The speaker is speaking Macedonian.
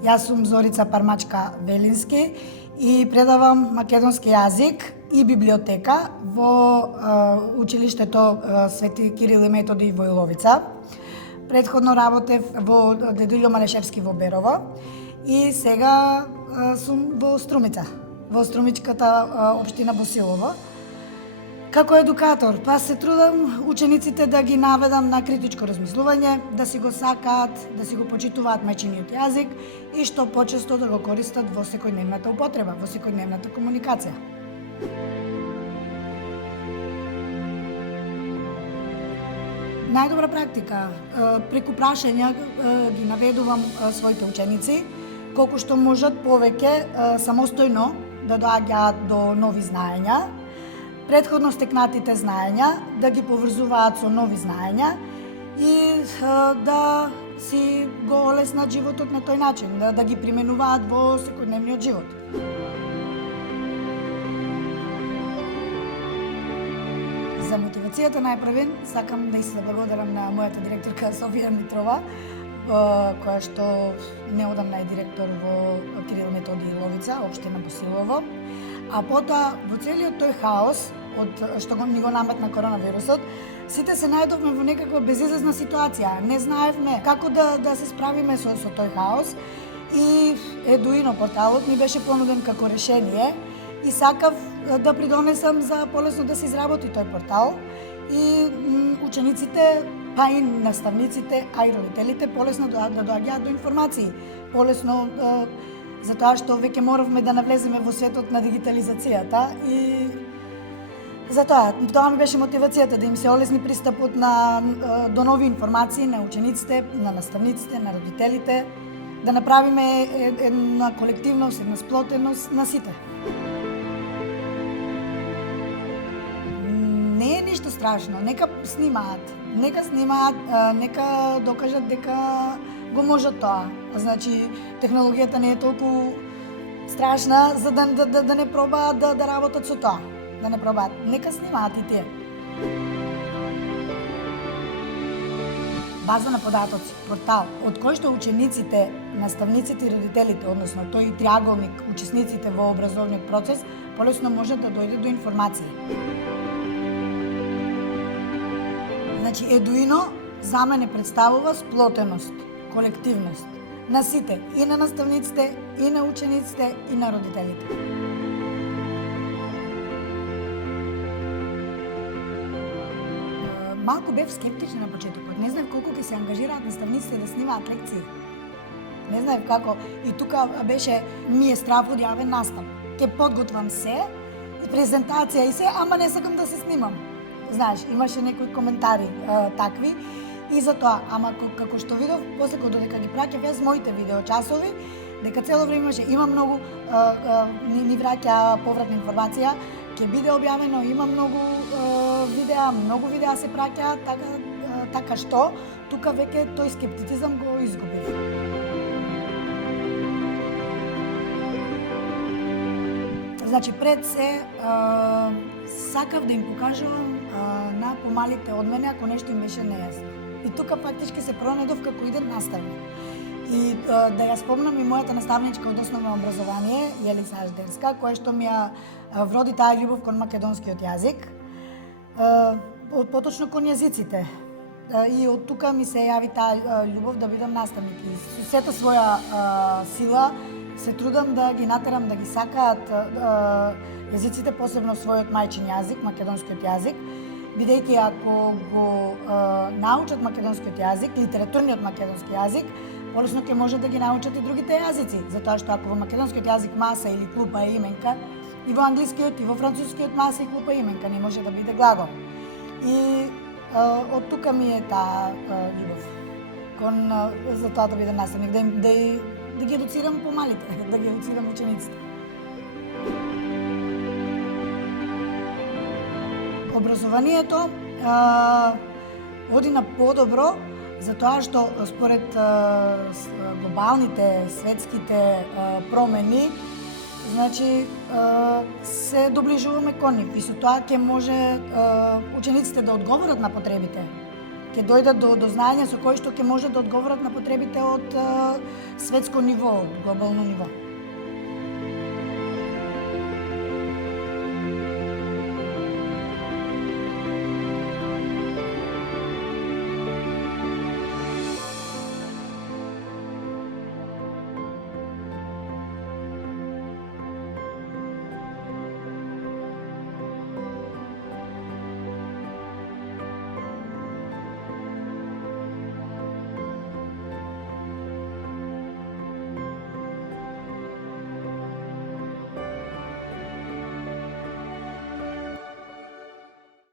Јас сум Зорица Пармачка Велински и предавам македонски јазик и библиотека во училиштето Свети Кирил и Методи во Иловица. Претходно работев во Дедо Ило Малешевски во Берово и сега сум во Струмица, во Струмичката општина Босилово. Како едукатор, па се трудам учениците да ги наведам на критичко размислување, да си го сакаат, да си го почитуваат мајчиниот јазик и што почесто да го користат во секојдневната употреба, во секојдневната комуникација. Најдобра практика, преку прашања ги наведувам своите ученици, колку што можат повеќе самостојно да доаѓаат до нови знаења, претходно стекнатите знаења, да ги поврзуваат со нови знаења и да си го олеснат животот на тој начин, да ги применуваат во секојдневниот живот. За мотивацијата најпрвен сакам да се заблагодарам на мојата директорка Софија Митрова, која што неодамна е директор во Кирил Методи Иловица, општина Босилово. А потоа во целиот тој хаос од што ни го наметна коронавирусот, сите се најдовме во некаква безизлезна ситуација. Не знаевме како да се справиме со тој хаос и Едуино порталот ми беше понуден како решение и сакав да придонесам за полесно да се изработи тој портал и учениците, па и наставниците, а и родителите полесно да доаѓаат до информации, полесно затоа што веќе моравме да навлеземе во светот на дигитализацијата и затоа ми беше мотивацијата да им се олесни пристапот до нови информации на учениците, на наставниците, на родителите, да направиме една колективност, една сплотеност на сите. Не е ништо страшно, нека снимаат, нека докажат дека го можат тоа. Значи, технологијата не е толку страшна за да не пробаат да работат со тоа. Да не пробаат. Нека снимаат и тие. База на податоци, портал, од кој што учениците, наставниците и родителите, односно тој триаголник, учесниците во образовниот процес, полесно можат да дојдат до информации. Значи, Едуино за мене представува сплотеност, колективност на сите, и на наставниците, и на учениците, и на родителите. Малку бев скептична на почетокот. Не знаев колку ќе се ангажираат наставниците да снимаат лекции. Не знаев како. И тука ми е страф од јавен настап. Ќе подготвам се, презентација и се, ама не сакам да се снимам. Знаеш, имаше некои коментари такви и за тоа, ама како што видов, после додека ги праќав јас моите видеочасови, дека цело време има многу ни враќа повратна информација, ќе биде објавено, има многу видеа се праќаат, така што тука веќе тој скептицизам го изгубив. Значи, пред се сакав да им покажувам на помалите од мене ако нешто им беше нејасно. И тука фактички се пронедов како иден наставник. И да ја спомнам и мојата наставничка од основно образование, Јелица Аждерска, која што ми ја вроди таа љубов кон македонскиот јазик, поточно кон јазиците. И од тука ми се јави таа љубов да бидам наставник. И со сета своја сила се трудам да ги натерам да ги сакаат јазиците, посебно својот мајчин јазик, македонскиот јазик, бидејќи ако го научат македонскиот јазик, литературниот македонски јазик, полесно ќе можат да ги научат и другите јазици, затоа што ако во македонскиот јазик маса или клупа е именка, и во англискиот и во францускиот маса и клупа именка не може да биде глагол. И од тука ми е таа љубов кон за тоа да бидам наставник, да ги едуцирам помалите, да ги едуцирам учениците. Образованието оди на подобро затоа што според глобалните светските промени, значи се доближуваме кон нив и со тоа ќе може учениците да одговорат на потребите ќе дојдат до знаење со кои што ќе може да одговорат на потребите од светско ниво, од глобално ниво.